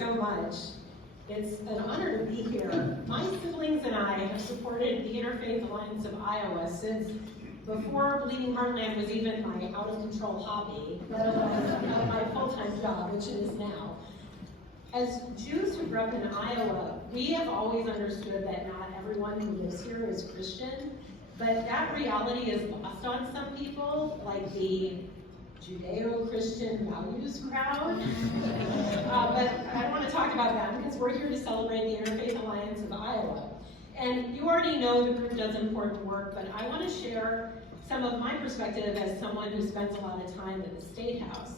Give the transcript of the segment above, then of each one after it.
so much. It's an honor to be here. My siblings and I have supported the Interfaith Alliance of Iowa since before Bleeding Heartland was even my out-of-control hobby, let alone my full-time job, which it is now. As Jews who grew up in Iowa, we have always understood that not everyone who lives here is Christian, but that reality is lost on some people, like the Judeo-Christian values crowd. But I don't want to talk about them because we're here to celebrate the Interfaith Alliance of Iowa. And you already know the group does important work, but I want to share some of my perspective as someone who spends a lot of time in the State House.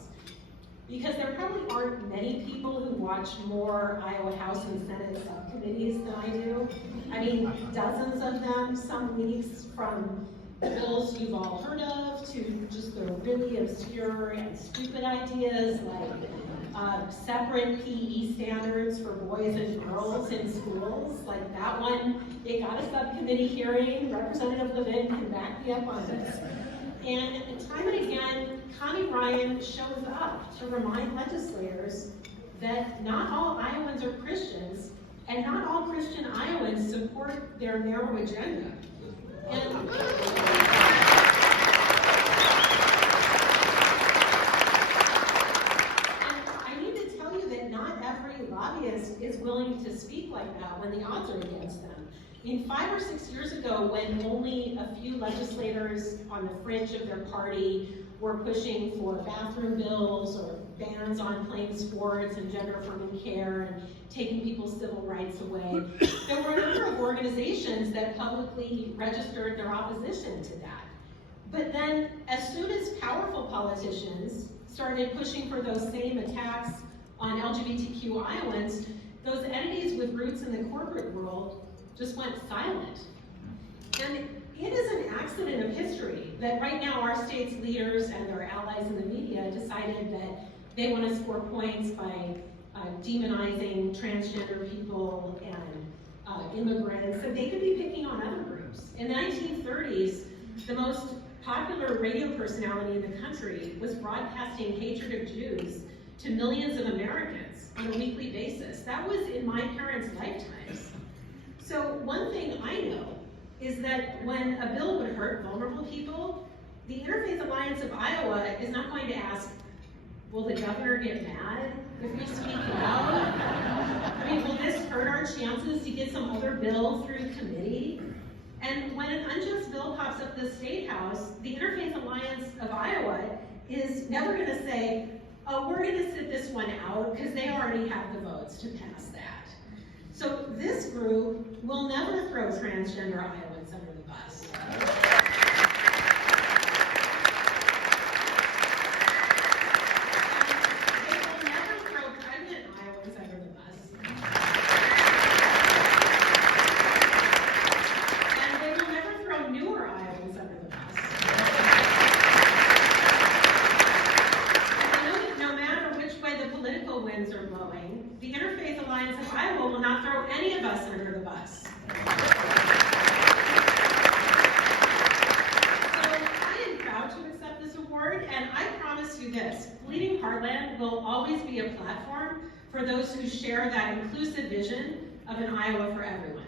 Because there probably aren't many people who watch more Iowa House and Senate subcommittees than I do. I mean, dozens of them, some weeks, from bills you've all heard of to just the really obscure and stupid ideas like separate PE standards for boys and girls in schools. Like that one, it got a subcommittee hearing. Representative Levin can back me up on this. And time and again, Connie Ryan shows up to remind legislators that not all Iowans are Christians, and not all Christian Iowans support their narrow agenda. And I need to tell you that not every lobbyist is willing to speak like that when the odds are against them. I mean, 5 or 6 years ago, when only a few legislators on the fringe of their party were pushing for bathroom bills or bans on playing sports and gender-affirming care and taking people's civil rights away, there were a number of organizations that publicly registered their opposition to that. But then, as soon as powerful politicians started pushing for those same attacks on LGBTQ Iowans, those entities with roots in the corporate world just went silent. And it is an accident of history that right now our state's leaders and their allies in the media decided that they want to score points by demonizing transgender people and immigrants, and they could be picking on other groups. In the 1930s, the most popular radio personality in the country was broadcasting hatred of Jews to millions of Americans on a weekly basis. That was in my parents' lifetimes. So one thing I know is that when a bill would hurt vulnerable people, the Interfaith Alliance of Iowa is not going to ask, will the governor get mad if we speak loud? I mean, will this hurt our chances to get some other bill through committee? And when an unjust bill pops up in the State House, the Interfaith Alliance of Iowa is never going to say, oh, we're going to sit this one out because they already have the votes to pass that. So this group will never throw transgender Iowans under the bus. They will never throw pregnant Iowans under the bus. And they will never throw newer Iowans under the bus. And I know that no matter which way the political winds are blowing, the Interfaith Alliance of Iowa will not throw any of us under the bus. So I am proud to accept this award, and I promise you this, Bleeding Heartland will always be a platform for those who share that inclusive vision of an Iowa for everyone.